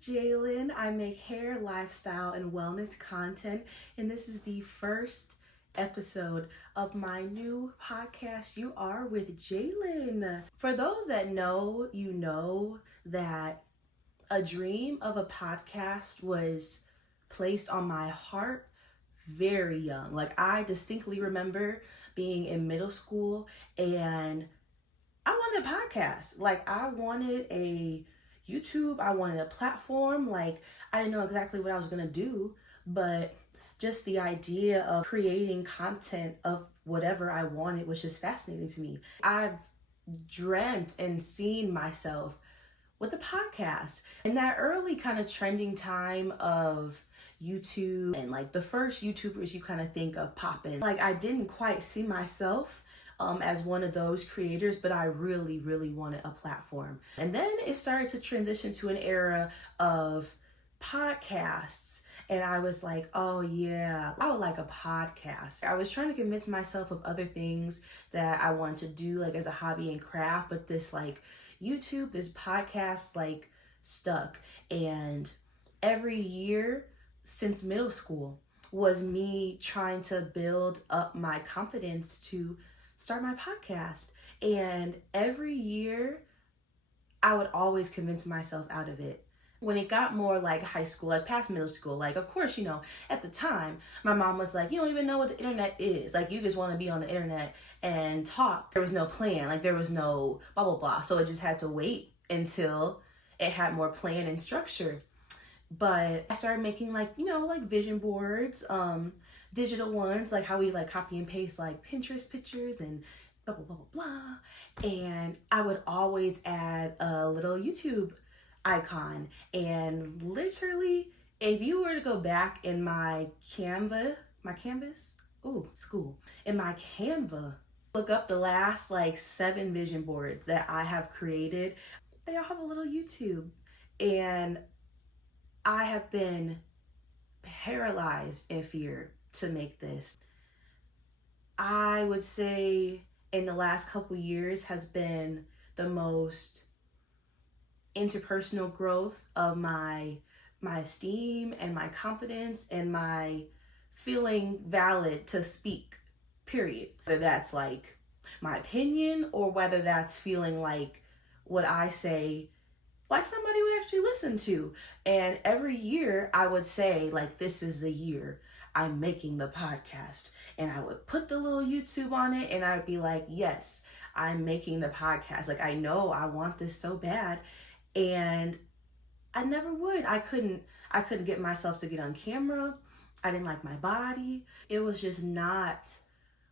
Jaylyn. I make hair, lifestyle, and wellness content, and this is the first episode of my new podcast, You Are With Jaylyn. For those that know, you know that a dream of a podcast was placed on my heart very young. Like, I distinctly remember being in middle school and I wanted a podcast. Like, I wanted a YouTube, I wanted a platform. Like, I didn't know exactly what I was gonna do, but just the idea of creating content of whatever I wanted was just fascinating to me. I've dreamt and seen myself with a podcast. In that early kind of trending time of YouTube and like the first YouTubers you kind of think of popping, like I didn't quite see myself as one of those creators, but I really wanted a platform. And then it started to transition to an era of podcasts. And I was like, oh yeah, I would like a podcast. I was trying to convince myself of other things that I wanted to do like as a hobby and craft, but this like YouTube, this podcast like stuck. And every year since middle school was me trying to build up my confidence to start my podcast. And every year I would always convince myself out of it. When it got more like high school, like past middle school, like of course, you know, at the time, my mom was like, you don't even know what the internet is. Like, you just want to be on the internet and talk. There was no plan, like there was no blah, blah, blah. So it just had to wait until it had more plan and structure. But I started making like, you know, like vision boards, digital ones, like how we like copy and paste like Pinterest pictures and blah, blah, blah, blah, blah. And I would always add a little YouTube icon. And literally, if you were to go back in my Canva, in my Canva, look up the last like 7 vision boards that I have created, they all have a little YouTube. And I have been paralyzed in fear to make this. I would say in the last couple years has been the most interpersonal growth of my esteem and my confidence and my feeling valid to speak, period. Whether that's like my opinion or whether that's feeling like what I say like somebody would actually listen to. And every year I would say like, this is the year I'm making the podcast. And I would put the little YouTube on it and I'd be like, yes, I'm making the podcast. Like, I know I want this so bad. And I never would. I couldn't get myself to get on camera. I didn't like my body. It was just not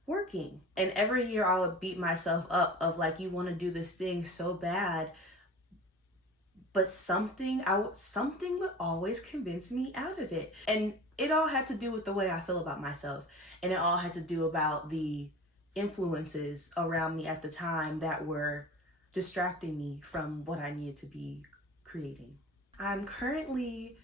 working. And every year I would beat myself up of like, you want to do this thing so bad, but something would always convince me out of it. And it all had to do with the way I feel about myself. And it all had to do about the influences around me at the time that were distracting me from what I needed to be creating. I'm currently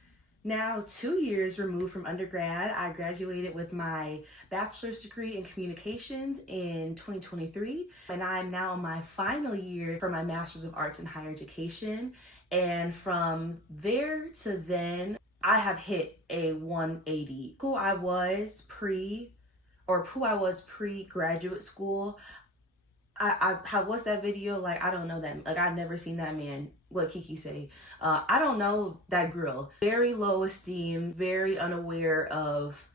now 2 years removed from undergrad. I graduated with my bachelor's degree in communications in 2023, and I'm now in my final year for my master's of arts in higher education. And from there to then, I have hit a 180. Who I was pre-graduate school, what's that video? Like, I don't know that. Like, I've never seen that man. What Kiki say? I don't know that girl. Very low esteem, very unaware of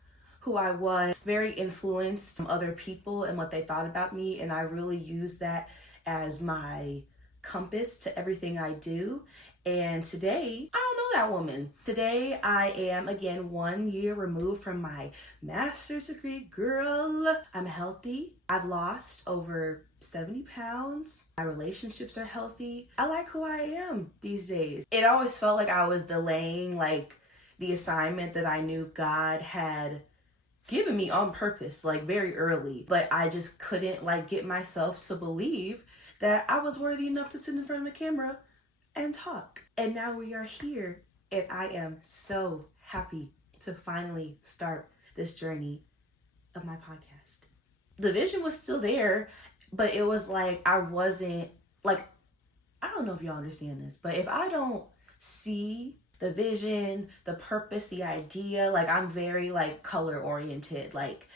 who I was, very influenced from other people and what they thought about me. And I really use that as my compass to everything I do. And today, I don't know that woman. Today, I am, again, 1 year removed from my master's degree. Girl, I'm healthy. I've lost over 70 pounds. My relationships are healthy. I like who I am these days. It always felt like I was delaying like the assignment that I knew God had given me on purpose, like very early. But I just couldn't like get myself to believe that I was worthy enough to sit in front of a camera and talk. And now we are here, and I am so happy to finally start this journey of my podcast. The vision was still there, but it was like I wasn't like, I don't know if y'all understand this, but if I don't see the vision, the purpose, the idea. Like, I'm very like color oriented. Like,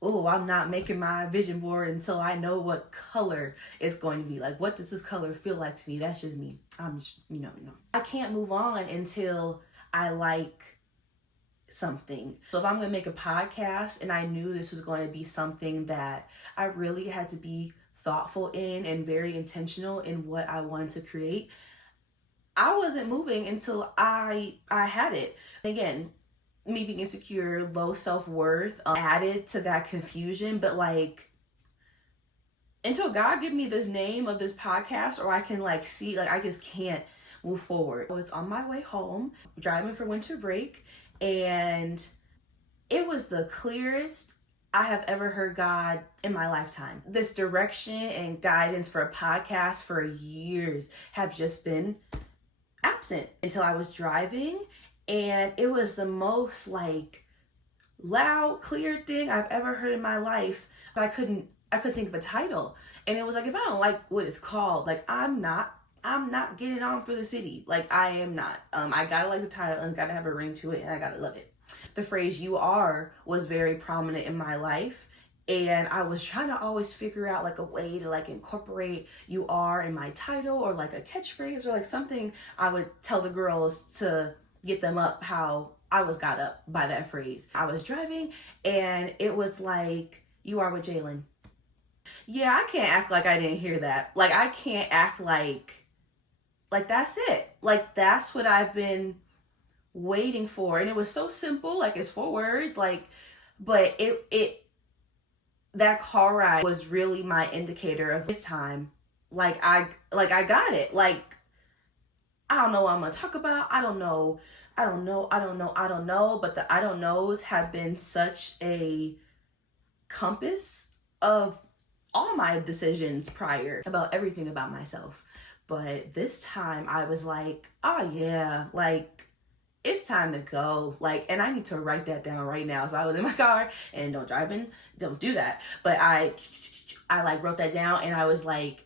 oh, I'm not making my vision board until I know what color it's going to be. Like, what does this color feel like to me? That's just me. I'm just, I can't move on until I like something. So if I'm going to make a podcast and I knew this was going to be something that I really had to be thoughtful in and very intentional in what I wanted to create, I wasn't moving until I had it. Again, me being insecure, low self-worth added to that confusion. But like, until God give me this name of this podcast, or I can like see, like, I just can't move forward. I was on my way home driving for winter break, and it was the clearest I have ever heard God in my lifetime. This direction and guidance for a podcast for years have just been absent until I was driving, and it was the most like loud, clear thing I've ever heard in my life. I couldn't think of a title, and it was like, if I don't like what it's called, like, I'm not getting on for the city. Like, I am not. I gotta like the title, and gotta have a ring to it, and I gotta love it. The phrase "you are" was very prominent in my life, and I was trying to always figure out like a way to like incorporate "you are" in my title, or like a catchphrase, or like something I would tell the girls to get them up how I was got up by that phrase. I was driving, and it was like, "You are with Jaylyn." Yeah, I can't act like I didn't hear that. Like, I can't act like that's it. Like, that's what I've been waiting for. And it was so simple. Like, it's 4 words. Like, but that car ride was really my indicator of this time. Like, I got it. Like, I don't know what I'm gonna talk about. I don't know. But the I don't knows have been such a compass of all my decisions prior about everything about myself. But this time I was like, oh yeah, like, it's time to go. Like, and I need to write that down right now. So I was in my car, and don't do that. But I like wrote that down, and I was like,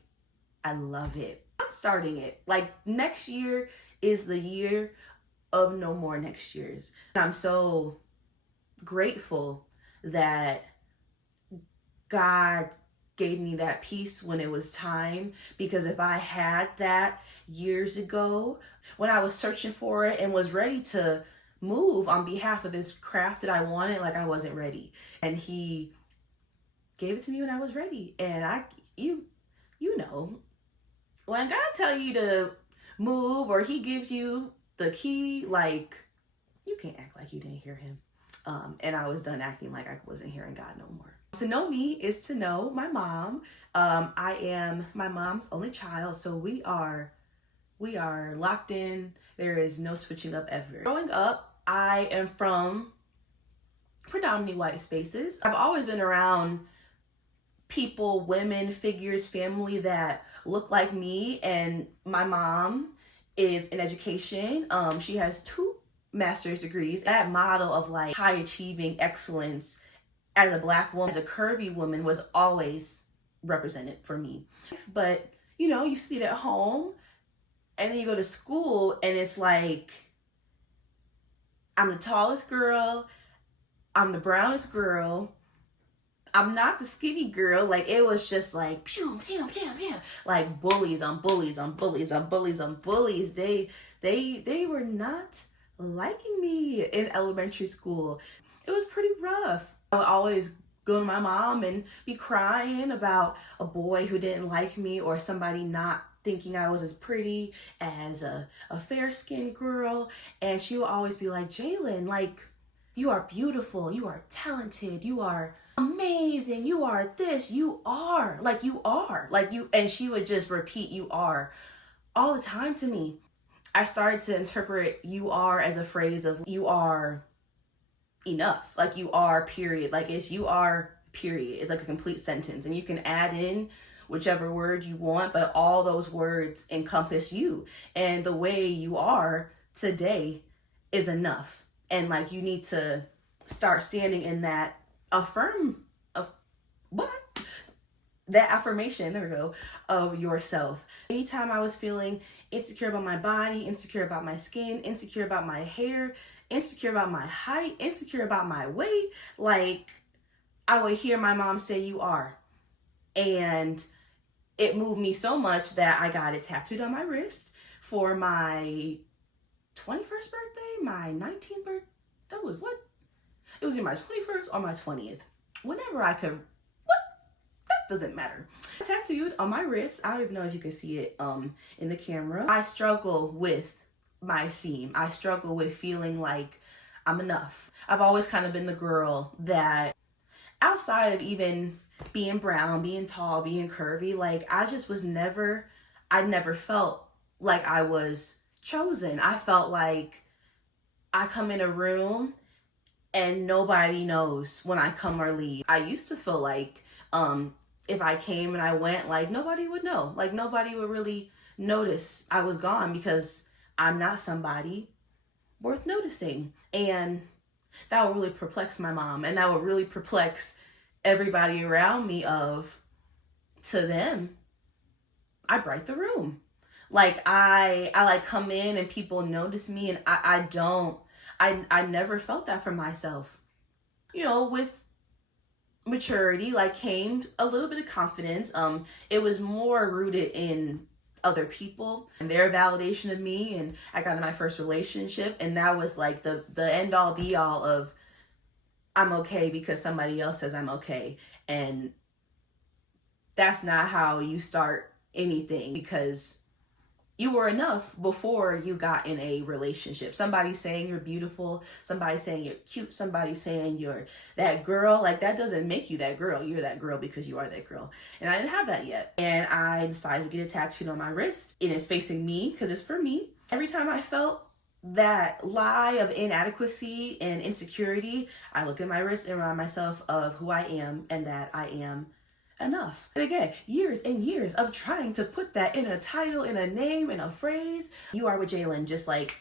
I love it. I'm starting it. Like, next year is the year of no more next years. And I'm so grateful that God gave me that peace when it was time, because if I had that years ago when I was searching for it and was ready to move on behalf of this craft that I wanted, like, I wasn't ready, and he gave it to me when I was ready. And you know, when God tell you to move, or he gives you the key, like, you can't act like you didn't hear him. And I was done acting like I wasn't hearing God no more. To know me is to know my mom. I am my mom's only child, so we are locked in. There is no switching up ever. Growing up, I am from predominantly white spaces. I've always been around people, women, figures, family that look like me, and my mom is in education. She has 2 master's degrees. That model of like high achieving excellence as a Black woman, as a curvy woman, was always represented for me. But you see it at home, and then you go to school, and it's like, I'm the tallest girl, I'm the brownest girl, I'm not the skinny girl. Like, it was just like, pew, pew, pew, pew. Like, bullies on bullies on bullies on bullies on bullies. They were not liking me in elementary school. It was pretty rough. I would always go to my mom and be crying about a boy who didn't like me, or somebody not thinking I was as pretty as a fair-skinned girl. And she would always be like, Jaylyn, like, you are beautiful, you are talented, you are amazing, you are this, you are, like, you, and she would just repeat "you are" all the time to me. I started to interpret "you are" as a phrase of you are enough, like, you are, period. Like, it's you are, period. It's like a complete sentence, and you can add in whichever word you want, but all those words encompass you, and the way you are today is enough. And like, you need to start standing in that that affirmation, there we go, of yourself. Anytime I was feeling insecure about my body, insecure about my skin, insecure about my hair, insecure about my height, insecure about my weight, like I would hear my mom say, "You are." And it moved me so much that I got it tattooed on my wrist for my 21st birthday, my 19th birthday. That was what? It was either my 21st or my 20th. Whenever I could, what? That doesn't matter. Tattooed on my wrist. I don't even know if you can see it in the camera. I struggle with my esteem. I struggle with feeling like I'm enough. I've always kind of been the girl that, outside of even being brown, being tall, being curvy, like I never felt like I was chosen. I felt like I come in a room and nobody knows when I come or leave. I used to feel like if I came and I went, like nobody would know. Like nobody would really notice I was gone because I'm not somebody worth noticing. And that would really perplex my mom, and that would really perplex everybody around me. To them, I bright the room. Like I like come in and people notice me, and I never felt that for myself. With maturity like came a little bit of confidence. It was more rooted in other people and their validation of me, and I got in my first relationship, and that was like the end all be all of I'm okay because somebody else says I'm okay. And that's not how you start anything, because you were enough before you got in a relationship. Somebody saying you're beautiful, somebody saying you're cute, somebody saying you're that girl, like that doesn't make you that girl. You're that girl because you are that girl. And I didn't have that yet. And I decided to get a tattoo on my wrist. And it's facing me because it's for me. Every time I felt that lie of inadequacy and insecurity, I look at my wrist and remind myself of who I am and that I am enough. And again, years and years of trying to put that in a title, in a name, in a phrase. You Are With Jaylyn just like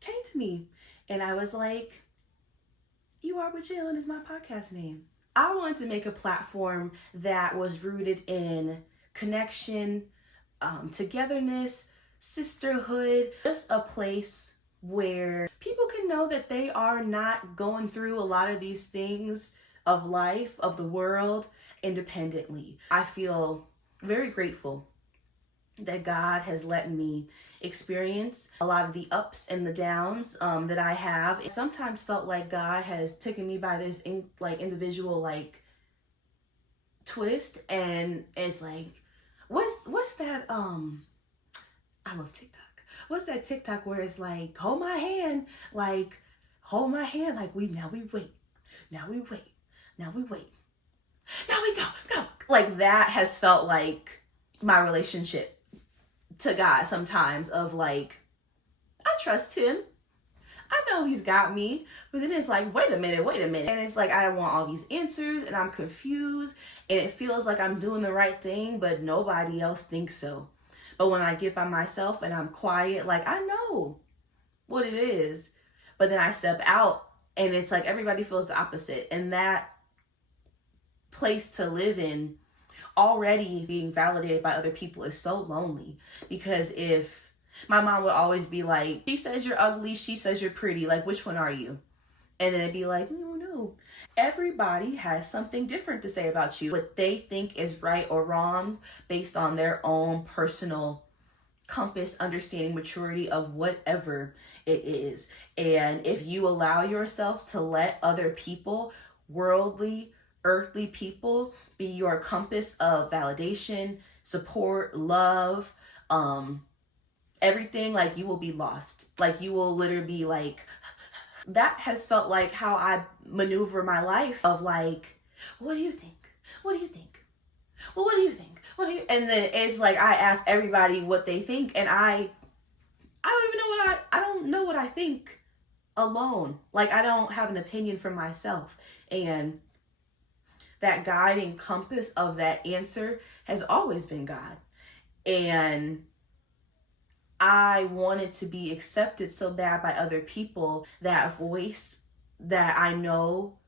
came to me, and I was like, You Are With Jaylyn is my podcast name. I wanted to make a platform that was rooted in connection, togetherness, sisterhood, just a place where people can know that they are not going through a lot of these things of life, of the world, independently. I feel very grateful that God has let me experience a lot of the ups and the downs that I have. It sometimes felt like God has taken me by this individual twist, and it's like, what's that? I love TikTok. What's that TikTok where it's like, hold my hand, like now we wait, now we wait. Now we wait. Now we go. Like that has felt like my relationship to God sometimes, of like, I trust him. I know he's got me. But then it's like, wait a minute. And it's like, I want all these answers and I'm confused, and it feels like I'm doing the right thing, but nobody else thinks so. But when I get by myself and I'm quiet, like I know what it is, but then I step out and it's like everybody feels the opposite. And that place to live in, already being validated by other people, is so lonely. Because if my mom would always be like, she says you're ugly, she says you're pretty, like which one are you? And then it'd be like, no. Everybody has something different to say about you, what they think is right or wrong based on their own personal compass, understanding, maturity of whatever it is. And if you allow yourself to let other people, worldly, earthly people, be your compass of validation, support, love, everything, like you will be lost. Like you will literally be like, that has felt like how I maneuver my life, of like, what do you think? What do you think? Well, what do you think? And then it's like, I ask everybody what they think, and I don't even know I don't know what I think alone. Like I don't have an opinion for myself. And that guiding compass of that answer has always been God. And I wanted to be accepted so bad by other people, that voice that I know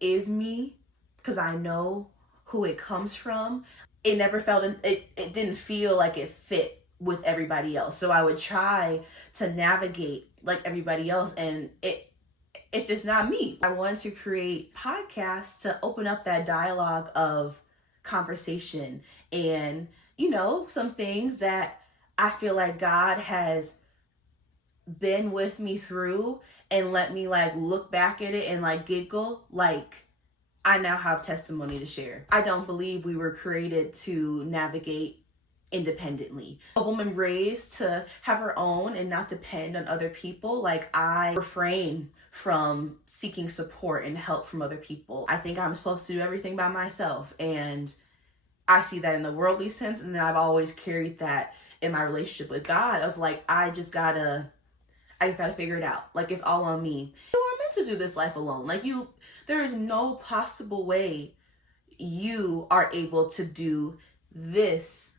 is me, because I know who it comes from. it never felt, it didn't feel like it fit with everybody else. So I would try to navigate like everybody else, and it's just not me. I wanted to create podcasts to open up that dialogue of conversation and, some things that I feel like God has been with me through and let me like look back at it and like giggle, like I now have testimony to share. I don't believe we were created to navigate independently. A woman raised to have her own and not depend on other people. Like, I refrain from seeking support and help from other people. I think I'm supposed to do everything by myself, and I see that in the worldly sense, and then I've always carried that in my relationship with God of like, I just gotta figure it out. Like, it's all on me. You are meant to do this life alone. Like, there is no possible way you are able to do this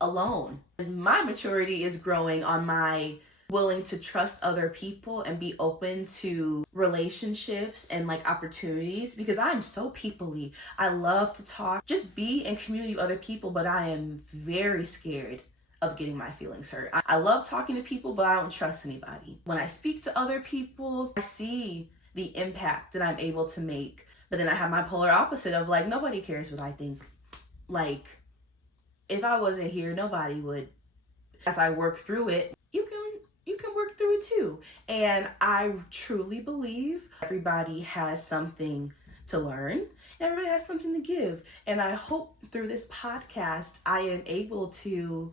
alone. As my maturity is growing on my willing to trust other people and be open to relationships and like opportunities, because I'm so people-y. I love to talk, just be in community with other people, but I am very scared of getting my feelings hurt. I love talking to people, but I don't trust anybody. When I speak to other people, I see the impact that I'm able to make, but then I have my polar opposite of like, nobody cares what I think. Like, if I wasn't here, nobody would. As I work through it, you can work through it too. And I truly believe everybody has something to learn. Everybody has something to give. And I hope through this podcast, I am able to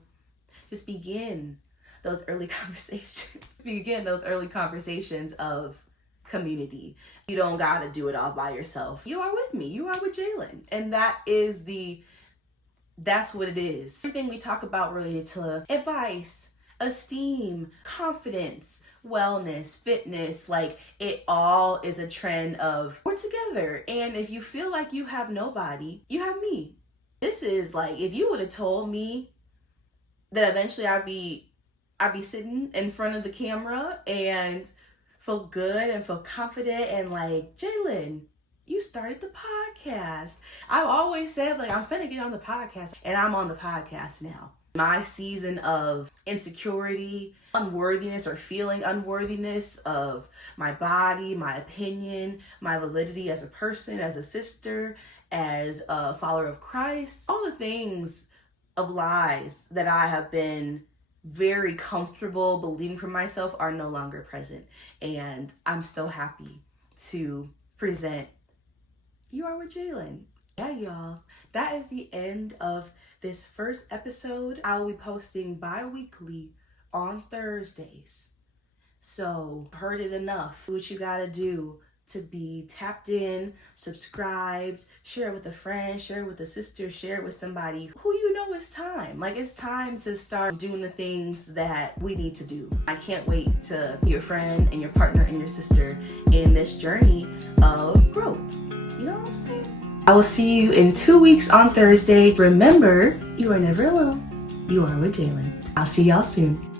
just begin those early conversations of community. You don't gotta do it all by yourself. You are with me. You are with Jaylyn. And that's what it is. Everything we talk about related to advice, esteem, confidence, wellness, fitness, like it all is a trend of we're together. And if you feel like you have nobody, you have me. This is like, if you would have told me that eventually I'd be sitting in front of the camera and feel good and feel confident and like, Jaylyn, you started the podcast. I've always said like, I'm finna get on the podcast, and I'm on the podcast now. My season of insecurity, unworthiness, or feeling unworthiness of my body, my opinion, my validity as a person, as a sister, as a follower of Christ, all the things of lies that I have been very comfortable believing for myself are no longer present. And I'm so happy to present You Are With Jaylyn. Yeah, y'all, that is the end of this first episode. I will be posting bi-weekly on Thursdays. So, heard it enough. Do what you gotta do to be tapped in, subscribed, share it with a friend, share it with a sister, share it with somebody who you know it's time. Like, it's time to start doing the things that we need to do. I can't wait to be your friend and your partner and your sister in this journey of growth. You know what I'm saying? I will see you in 2 weeks on Thursday. Remember, you are never alone. You are with Jaylyn. I'll see y'all soon.